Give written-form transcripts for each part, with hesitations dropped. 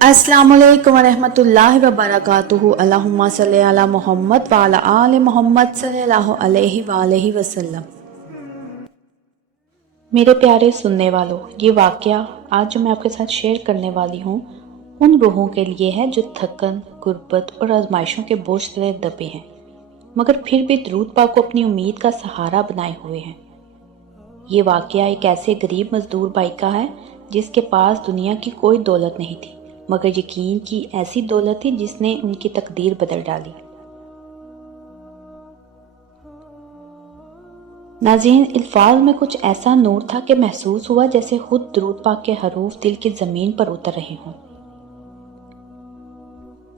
अस्सलामु अलैकुम वरहमतुल्लाहि वबरकातुहू। अल्लाहुम्मा सल्ली अला मोहम्मद व अला आले मोहम्मद सल्लल्लाहु अलैहि वसल्लम। मेरे प्यारे सुनने वालों, ये वाक़या आज जो मैं आपके साथ शेयर करने वाली हूँ उन रूहों के लिए है जो थकन, गुर्बत और आजमाइशों के बोझ तले दबे हैं, मगर फिर भी दरूद पाक को अपनी उम्मीद का सहारा बनाए हुए हैं। ये वाक़या एक ऐसे गरीब मजदूर भाई का है जिसके पास दुनिया की कोई दौलत नहीं थी, मगर यकीन की ऐसी दौलत थी जिसने उनकी तकदीर बदल डाली। नाज़रीन, अल्फाज में कुछ ऐसा नूर था कि महसूस हुआ जैसे खुद दरूद पाक के हरूफ दिल की जमीन पर उतर रहे हों।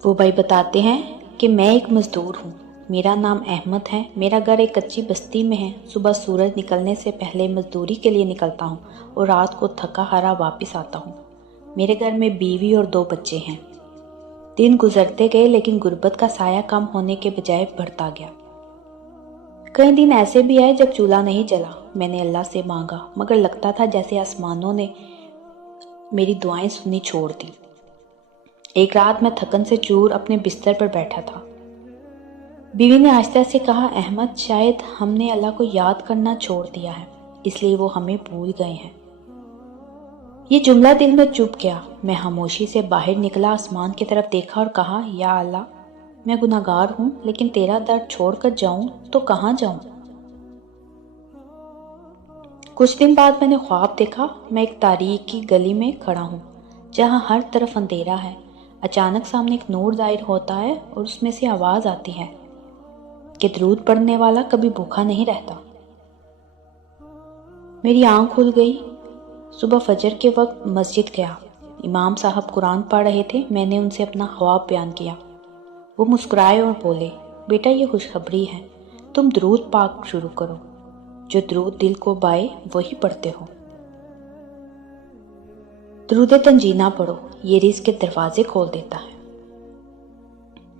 वो भाई बताते हैं कि मैं एक मजदूर हूँ, मेरा नाम अहमद है, मेरा घर एक कच्ची बस्ती में है। सुबह सूरज निकलने से पहले मजदूरी के लिए निकलता हूँ और रात को थका हारा वापस आता हूँ। मेरे घर में बीवी और 2 बच्चे हैं। दिन गुजरते गए लेकिन गुर्बत का साया कम होने के बजाय बढ़ता गया। कई दिन ऐसे भी आए जब चूल्हा नहीं जला। मैंने अल्लाह से मांगा, मगर लगता था जैसे आसमानों ने मेरी दुआएं सुननी छोड़ दी। एक रात मैं थकन से चूर अपने बिस्तर पर बैठा था। बीवी ने आहिस्ता से कहा, अहमद, शायद हमने अल्लाह को याद करना छोड़ दिया है, इसलिए वो हमें भूल गए हैं। ये जुमला दिल में चुभ गया। मैं खामोशी से बाहर निकला, आसमान की तरफ देखा और कहा, या अल्लाह, मैं गुनाहगार हूँ, लेकिन तेरा दर्द छोड़कर जाऊं तो कहाँ जाऊं। कुछ दिन बाद मैंने ख्वाब देखा। मैं एक तारीकी गली में खड़ा हूँ जहाँ हर तरफ अंधेरा है। अचानक सामने एक नूर जाहिर होता है और उसमें से आवाज आती है कि दरूद पढ़ने वाला कभी भूखा नहीं रहता। मेरी आंख खुल गई। सुबह फजर के वक्त मस्जिद गया। इमाम साहब कुरान पढ़ रहे थे। मैंने उनसे अपना ख्वाब बयान किया। वो मुस्कुराए और बोले, बेटा, ये खुशखबरी है, तुम दरूद पाक शुरू करो। जो दरूद दिल को बाए वही पढ़ते हो। दरूद तंजीना पढ़ो, ये रिज़्क के दरवाजे खोल देता है।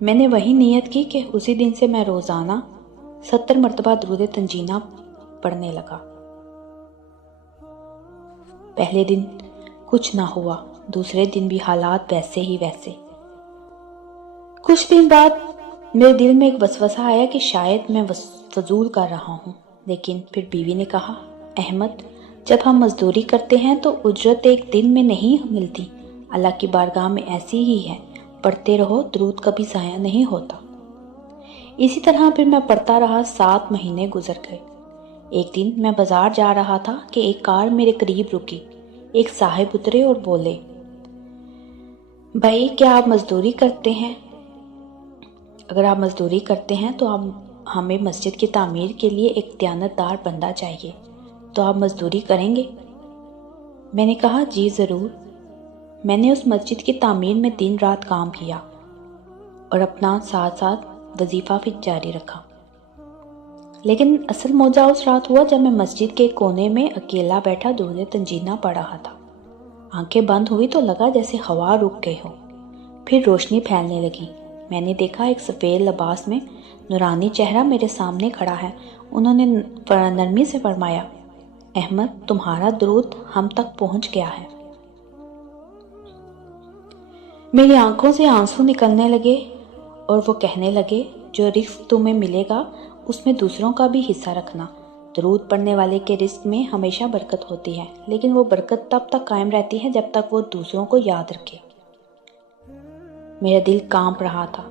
मैंने वही नियत की कि उसी दिन से मैं रोजाना 70 मरतबा दरूद तंजीना पढ़ने लगा। पहले दिन कुछ ना हुआ, दूसरे दिन भी हालात वैसे ही वैसे। कुछ दिन बाद मेरे दिल में एक वसवसा आया कि शायद मैं फजूल कर रहा हूँ। लेकिन फिर बीवी ने कहा, अहमद, जब हम मजदूरी करते हैं तो उजरत एक दिन में नहीं मिलती। अल्लाह की बारगाह में ऐसी ही है, पढ़ते रहो, दरूद कभी ज़ाया नहीं होता। इसी तरह फिर मैं पढ़ता रहा। 7 महीने गुजर गए। एक दिन मैं बाजार जा रहा था कि एक कार मेरे करीब रुकी। एक साहिब उतरे और बोले, भाई, क्या आप मजदूरी करते हैं? अगर आप मजदूरी करते हैं तो आप हमें मस्जिद की तामीर के लिए एक दयानतदार बंदा चाहिए, तो आप मजदूरी करेंगे? मैंने कहा, जी ज़रूर। मैंने उस मस्जिद की तामीर में दिन रात काम किया और अपना साथ साथ वजीफ़ा भी जारी रखा। लेकिन असल मौजा उस रात हुआ जब मैं मस्जिद के कोने में अकेला बैठा दरूद तंजीना पढ़ रहा था। आंखें बंद हुई तो लगा जैसे हवा रुक गई हो। फिर रोशनी फैलने लगी। मैंने देखा एक सफ़ेद लिबास में नूरानी चेहरा मेरे सामने खड़ा है। उन्होंने नरमी से फरमाया, अहमद, तुम्हारा दरूद हम तक पहुंच गया है। मेरी आंखों से आंसू निकलने लगे और वो कहने लगे, जो रिस्क तुम्हें मिलेगा उसमें दूसरों का भी हिस्सा रखना। दरूद पढ़ने वाले के रिस्क में हमेशा बरकत होती है, लेकिन वो बरकत तब तक कायम रहती है जब तक वो दूसरों को याद रखे। मेरा दिल कांप रहा था।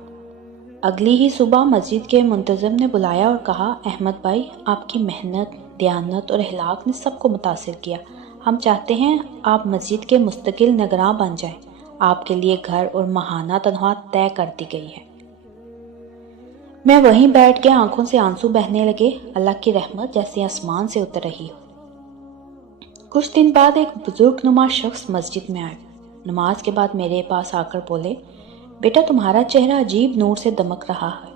अगली ही सुबह मस्जिद के मुंतज़िम ने बुलाया और कहा, अहमद भाई, आपकी मेहनत, दयानत और अखलाक ने सबको मुतासिर किया। हम चाहते हैं आप मस्जिद के मुस्तकिल निगरां बन जाएं। आपके लिए घर और माहाना तनख्वाह तय कर दी गई है। मैं वहीं बैठ के आंखों से आंसू बहने लगे। अल्लाह की रहमत जैसे आसमान से उतर रही हो। कुछ दिन बाद एक बुजुर्ग नुमा शख्स मस्जिद में आए। नमाज के बाद मेरे पास आकर बोले, बेटा, तुम्हारा चेहरा अजीब नूर से दमक रहा है,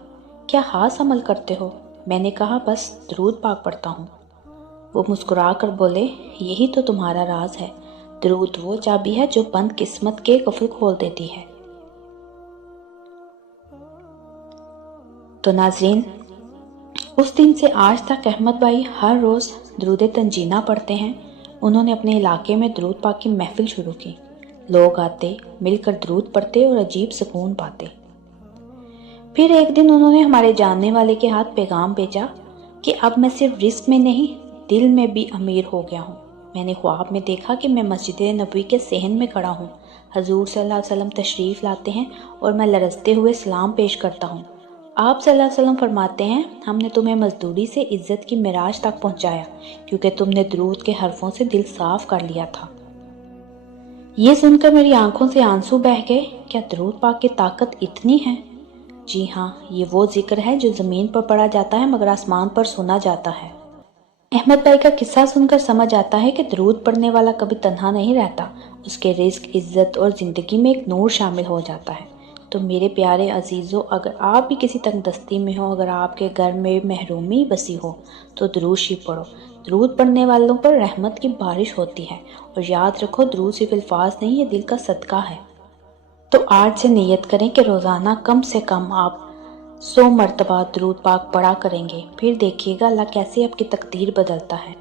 क्या खास अमल करते हो? मैंने कहा, बस दरूद पाक पढ़ता हूँ। वो मुस्कुरा कर बोले, यही तो तुम्हारा राज है। दरूद वो चाबी है जो बंद किस्मत के कुफल खोल देती है। तो नाज़रीन, उस दिन से आज तक अहमद भाई हर रोज़ दरूद तंजीना पढ़ते हैं। उन्होंने अपने इलाके में दरूद पाक की महफिल शुरू की। लोग आते, मिलकर दरूद पढ़ते और अजीब सुकून पाते। फिर एक दिन उन्होंने हमारे जानने वाले के हाथ पैगाम भेजा कि अब मैं सिर्फ रिस्क में नहीं, दिल में भी अमीर हो गया हूँ। मैंने ख्वाब में देखा कि मैं मस्जिद नबवी के सहन में खड़ा हूँ, हजूर सल्लल्लाहु अलैहि वसल्लम तशरीफ़ लाते हैं और मैं लरजते हुए सलाम पेश करता हूँ। आप सल्लल्लाहु अलैहि वसल्लम फरमाते हैं, हमने तुम्हें मजदूरी से इज्जत की मिराज तक पहुँचाया क्योंकि तुमने दरूद के हरफों से दिल साफ कर लिया था। ये सुनकर मेरी आंखों से आंसू बह गए। क्या दरूद पाक की ताकत इतनी है? जी हाँ, ये वो जिक्र है जो ज़मीन पर पढ़ा जाता है मगर आसमान पर सुना जाता है। अहमद भाई का किस्सा सुनकर समझ आता है कि दरूद पढ़ने वाला कभी तन्हा नहीं रहता, उसके रिस्क, इज्जत और ज़िंदगी में एक नूर शामिल हो जाता है। तो मेरे प्यारे अजीज़ों, अगर आप भी किसी तंगदस्ती में हो, अगर आपके घर में महरूमी बसी हो, तो दरूद शरीफ पढ़ो। दरूद पढ़ने वालों पर रहमत की बारिश होती है। और याद रखो, दरूद सिर्फ अल्फाज नहीं, ये दिल का सदका है। तो आज से नियत करें कि रोज़ाना कम से कम आप 100 मरतबा दरूद पाक पढ़ा करेंगे। फिर देखिएगा अल्लाह कैसे आपकी तकदीर बदलता है।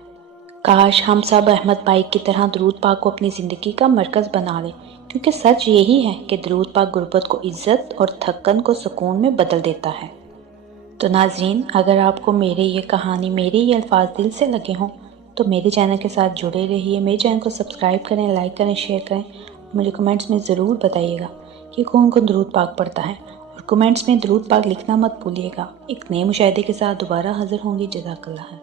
काश हम सब अहमद भाई की तरह दरूद पाक को अपनी ज़िंदगी का मरकज़ बना लें, क्योंकि सच यही है कि दरूद पाक गुर्बत को इज़्ज़त और थकन को सुकून में बदल देता है। तो नाज़रीन, अगर आपको मेरी ये कहानी, मेरे ये अल्फाज दिल से लगे हों तो मेरे चैनल के साथ जुड़े रहिए। मेरे चैनल को सब्सक्राइब करें, लाइक करें, शेयर करें। मुझे कमेंट्स में ज़रूर बताइएगा कि कौन कौन दरूद पाक पढ़ता है, और कमेंट्स में दरूद पाक लिखना मत भूलिएगा। एक नए मुशाहिदे के साथ दोबारा हाज़िर होंगी। जज़ाकल्लाह।